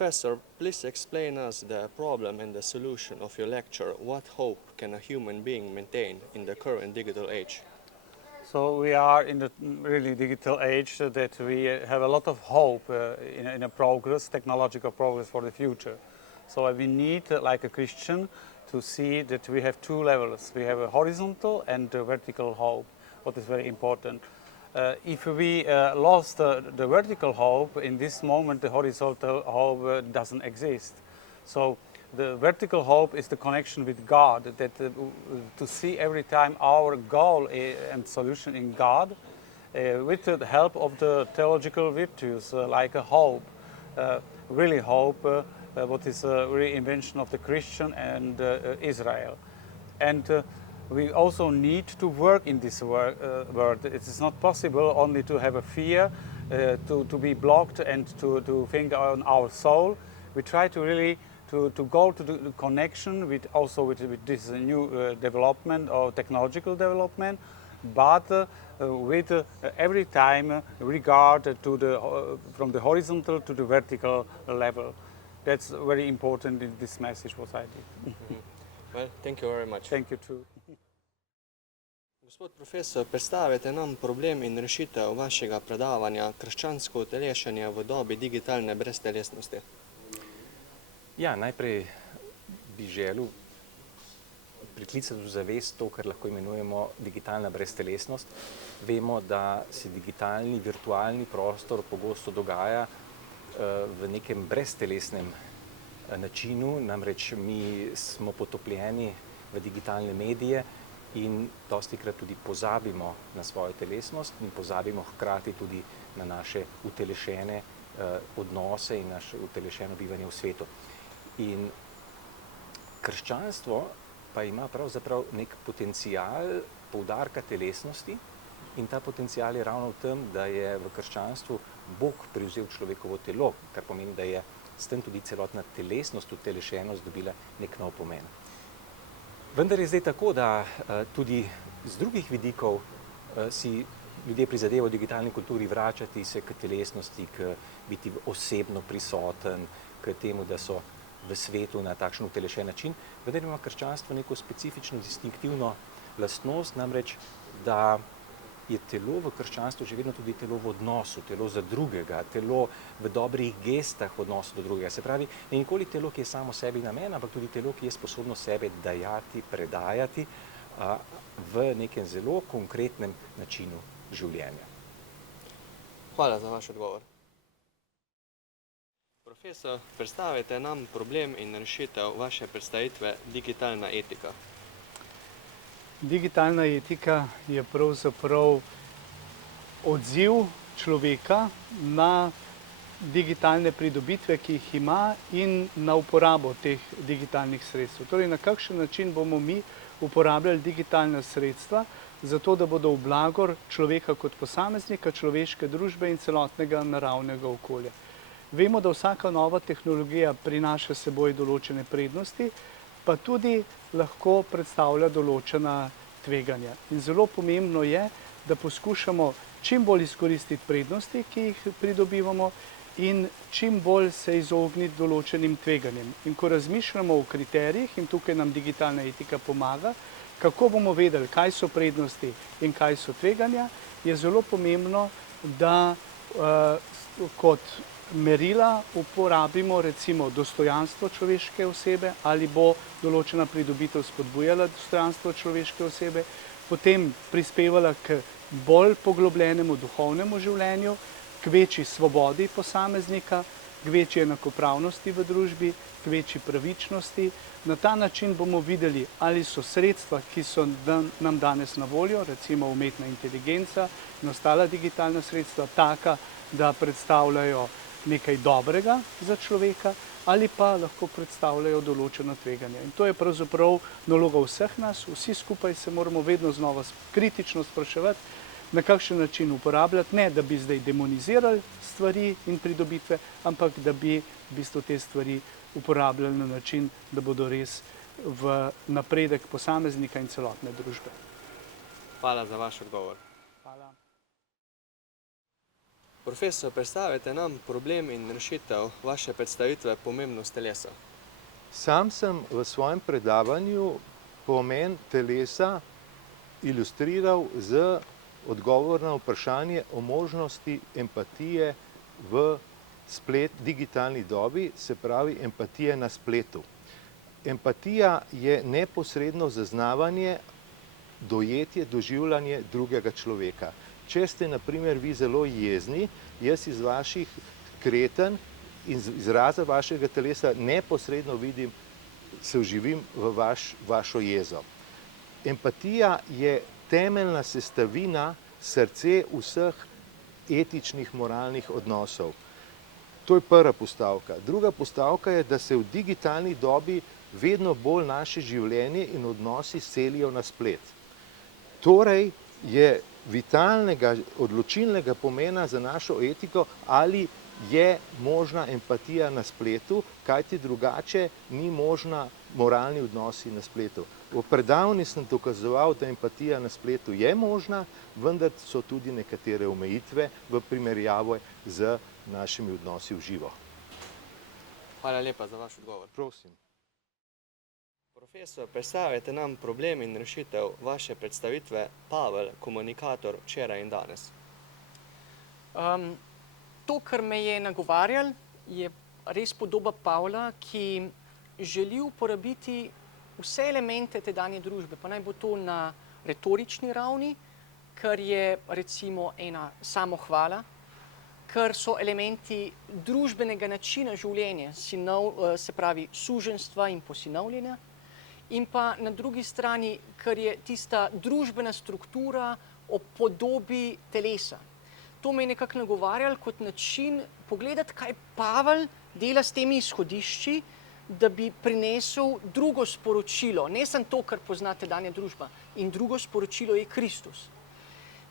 Professor, please explain us the problem and the solution of your lecture. What hope can a human being maintain in the current digital age? So we are in the really digital age that we have a lot of hope in a progress, technological progress for the future. So we need, like a Christian, to see that we have two levels. We have a horizontal and a vertical hope, what is very important. If we lost the vertical hope, in this moment the horizontal hope doesn't exist. So the vertical hope is the connection with God, that to see every time our goal and solution in God, with the help of the theological virtues, like a hope, really hope, what is a reinvention of the Christian and Israel. And we also need to work in this world. It is not possible only to have a fear, to be blocked and to think on our soul. We try to really to go to the connection with also with this new development or technological development, but with every time regard to the from the horizontal to the vertical level. That's very important in this message what I did. Well, thank you very much. Thank you too. Gospod profesor, predstavite nam problem in rešitev vašega predavanja Krščansko utelešenje v dobi digitalne breztelesnosti. Ja, najprej bi želel priklicati v zavest to, kar lahko imenujemo digitalna breztelesnost. Vemo, da se digitalni, virtualni prostor pogosto dogaja v nekem breztelesnem načinu, namreč mi smo potopljeni v digitalne medije in dostikrat tudi pozabimo na svojo telesnost in pozabimo hkrati tudi na naše utelešene odnose in naše utelešeno bivanje v svetu. In krščanstvo pa ima pravzaprav nek potencial poudarka telesnosti in ta potencial je ravno v tem, da je v krščanstvu Bog prevzel človekovo telo, kar pomeni, da je s tem tudi celotna telesnost, utelešenost dobila nek nov pomen. Vendar je zdaj tako, da tudi z drugih vidikov si ljudje prizadevajo v digitalni kulturi vračati se k telesnosti, k biti osebno prisoten, k temu, da so v svetu na takšen utelešen način, vendar ima krščanstvo neko specifično, distinktivno lastnost, namreč, da je telo v krščanstvu že vedno tudi telo v odnosu, telo za drugega, telo v dobrih gestah v odnosu do drugega. Se pravi, ne nikoli telo, ki je samo sebi namen, ampak tudi telo, ki je sposobno sebe dajati, predajati v nekem zelo konkretnem načinu življenja. Hvala za vaš odgovor. Profesor, predstavite nam problem in rešitev vaše predstavitve digitalna etika. Digitalna etika je pravzaprav odziv človeka na digitalne pridobitve, ki jih ima in na uporabo teh digitalnih sredstev. Torej, na kakšen način bomo mi uporabljali digitalna sredstva, zato da bodo v blagor človeka kot posameznika, človeške družbe in celotnega naravnega okolja. Vemo, da vsaka nova tehnologija prinaša s seboj določene prednosti, pa tudi lahko predstavlja določena tveganja. In zelo pomembno je, da poskušamo čim bolj izkoristiti prednosti, ki jih pridobivamo, in čim bolj se izogniti določenim tveganjem. In ko razmišljamo o kriterijih, in tukaj nam digitalna etika pomaga, kako bomo vedeli, kaj so prednosti in kaj so tveganja, je zelo pomembno, da kot merila uporabimo recimo dostojanstvo človeške osebe, ali bo določena pridobitev spodbujala dostojanstvo človeške osebe, potem prispevala k bolj poglobljenemu duhovnemu življenju, k večji svobodi posameznika, k večji enakopravnosti v družbi, k večji pravičnosti. Na ta način bomo videli, ali so sredstva, ki so nam danes na voljo, recimo umetna inteligenca in ostala digitalna sredstva, taka, da predstavljajo nekaj dobrega za človeka, ali pa lahko predstavljajo določeno tveganje. In to je pravzaprav naloga vseh nas, vsi skupaj se moramo vedno znova kritično spraševati, na kakšen način uporabljati, ne da bi zdaj demonizirali stvari in pridobitve, ampak da bi v bistvu te stvari uporabljali na način, da bodo res v napredek posameznika in celotne družbe. Hvala za vaš odgovor. Hvala. Profesor, predstavite nam problem in rešitev vaše predstavitve pomembnost telesa. Sam sem v svojem predavanju pomen telesa ilustriral z odgovor na vprašanje o možnosti empatije v digitalni dobi, se pravi empatije na spletu. Empatija je neposredno zaznavanje, dojetje, doživljanje drugega človeka. Če ste, na primer, vi zelo jezni, jaz iz vaših kretenj in izraza vašega telesa neposredno vidim, se vživim v vašo jezo. Empatija je temeljna sestavina, srce vseh etičnih, moralnih odnosov. To je prva postavka. Druga postavka je, da se v digitalni dobi vedno bolj naše življenje in odnosi selijo na splet. Torej je vitalnega, odločilnega pomena za našo etiko, ali je možna empatija na spletu, kajti drugače ni možna moralni odnosi na spletu. V predavni sem dokazoval, da empatija na spletu je možna, vendar so tudi nekatere omejitve v primerjavi z našimi odnosi v živo. Hvala lepa za vaš odgovor. Prosim. Profesor, predstavite nam problem in rešitev vaše predstavitve Pavel, komunikator včeraj in danes. To, kar me je nagovarjalo, je res podoba Pavla, ki želi uporabiti vse elemente te danje družbe, pa naj bo to na retorični ravni, kar je recimo ena samohvala, kar so elementi družbenega načina življenja, se pravi suženjstva in posinovljenja, in pa na drugi strani, kar je tista družbena struktura o podobi telesa. To me je nekako nagovarjalo kot način pogledati, kaj Pavel dela s temi izhodišči, da bi prinesel drugo sporočilo, ne samo to, kar poznate danja družba, in drugo sporočilo je Kristus.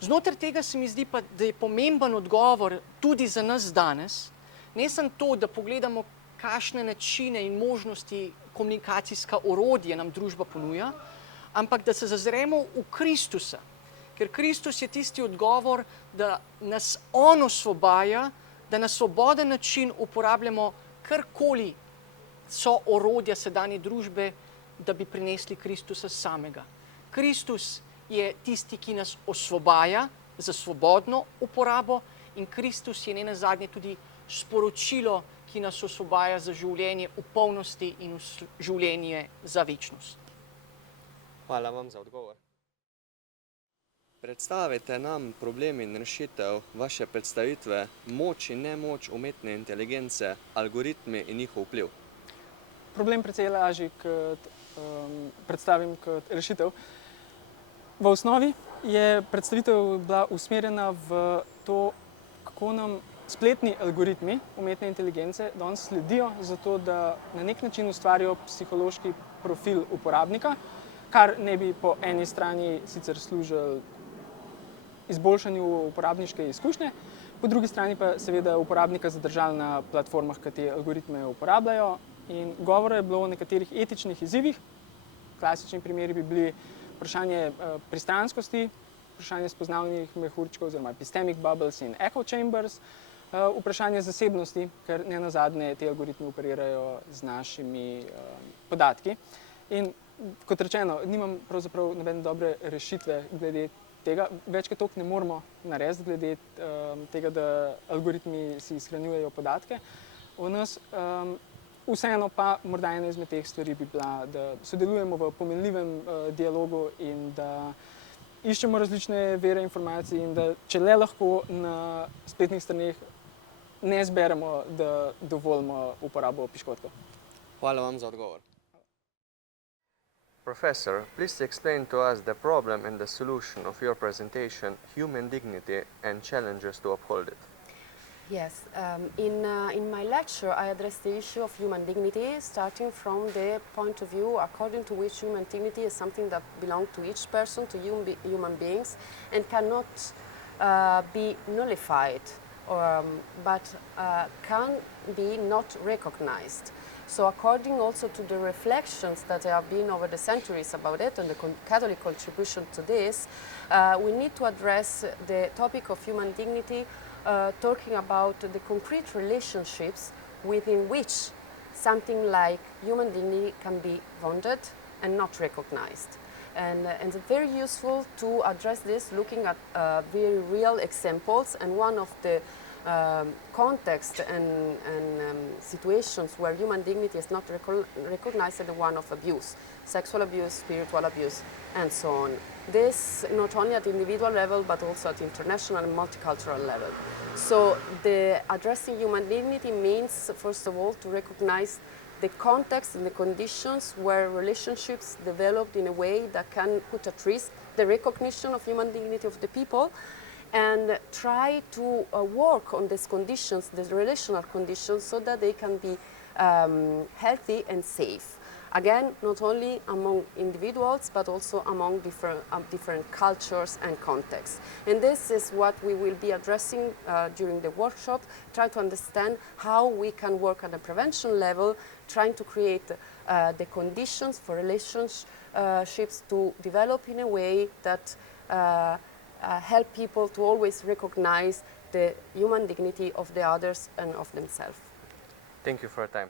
Znotraj tega se mi zdi pa, da je pomemben odgovor tudi za nas danes, ne samo to, da pogledamo, kakšne načine in možnosti komunikacijska orodja nam družba ponuja, ampak da se zazremo v Kristusa, ker Kristus je tisti odgovor, da nas on osvobaja, da na svoboden način uporabljamo karkoli so orodja sedanje družbe, da bi prinesli Kristusa samega. Kristus je tisti, ki nas osvobaja za svobodno uporabo, in Kristus je nenazadnje tudi sporočilo, ki nas osvobaja za življenje v polnosti in življenje za večnost. Hvala vam za odgovor. Predstavite nam problem in rešitev vaše predstavitve moč in nemoč umetne inteligence, algoritmi in njihov vpliv. Problem precej lažji predstavim kot rešitev. V osnovi je predstavitev bila usmerjena v to, kako nam spletni algoritmi umetne inteligence danes sledijo, zato da na nek način ustvarijo psihološki profil uporabnika, kar ne bi po eni strani sicer služilo izboljšanju uporabniške izkušnje, po drugi strani pa seveda uporabnika zadržali na platformah, ki te algoritme uporabljajo. In govora je bilo o nekaterih etičnih izzivih. Klasični primeri bi bili vprašanje pristranskosti, vprašanje spoznavnih mehurčkov oziroma epistemic bubbles in echo chambers, vprašanje zasebnosti, ker nenazadnje te algoritme operirajo z našimi podatki. In kot rečeno, nimam pravzaprav nobene dobre rešitve glede tega. Več kot toliko ne moramo narediti glede tega, da algoritmi si shranjujejo podatke o nas. Vseeno pa morda ena izmed teh stvari bi bila, da sodelujemo v pomenljivem dialogu in da iščemo različne vire informacij in da, če le lahko, na spletnih straneh ne zberemo, da dovolimo uporabo piškotkov. Hvala vam za odgovor. Professor, please explain to us the problem and the solution of your presentation, human dignity and challenges to uphold it. Yes, in my lecture I addressed the issue of human dignity, starting from the point of view according to which human dignity is something that belongs to each person, to human beings, and cannot be nullified, but can be not recognized. So according also to the reflections that have been over the centuries about it and the Catholic contribution to this, we need to address the topic of human dignity talking about the concrete relationships within which something like human dignity can be wounded and not recognized. And it's very useful to address this looking at very real examples, and one of the context and situations where human dignity is not recognized is the one of abuse, sexual abuse, spiritual abuse, and so on. This not only at individual level but also at international and multicultural level. So the addressing human dignity means, first of all, to recognize the context and the conditions where relationships developed in a way that can put at risk the recognition of human dignity of the people, and try to work on these conditions, these relational conditions, so that they can be healthy and safe. Again, not only among individuals, but also among different cultures and contexts. And this is what we will be addressing during the workshop, try to understand how we can work at the prevention level, trying to create the conditions for relationships to develop in a way that help people to always recognize the human dignity of the others and of themselves. Thank you for your time.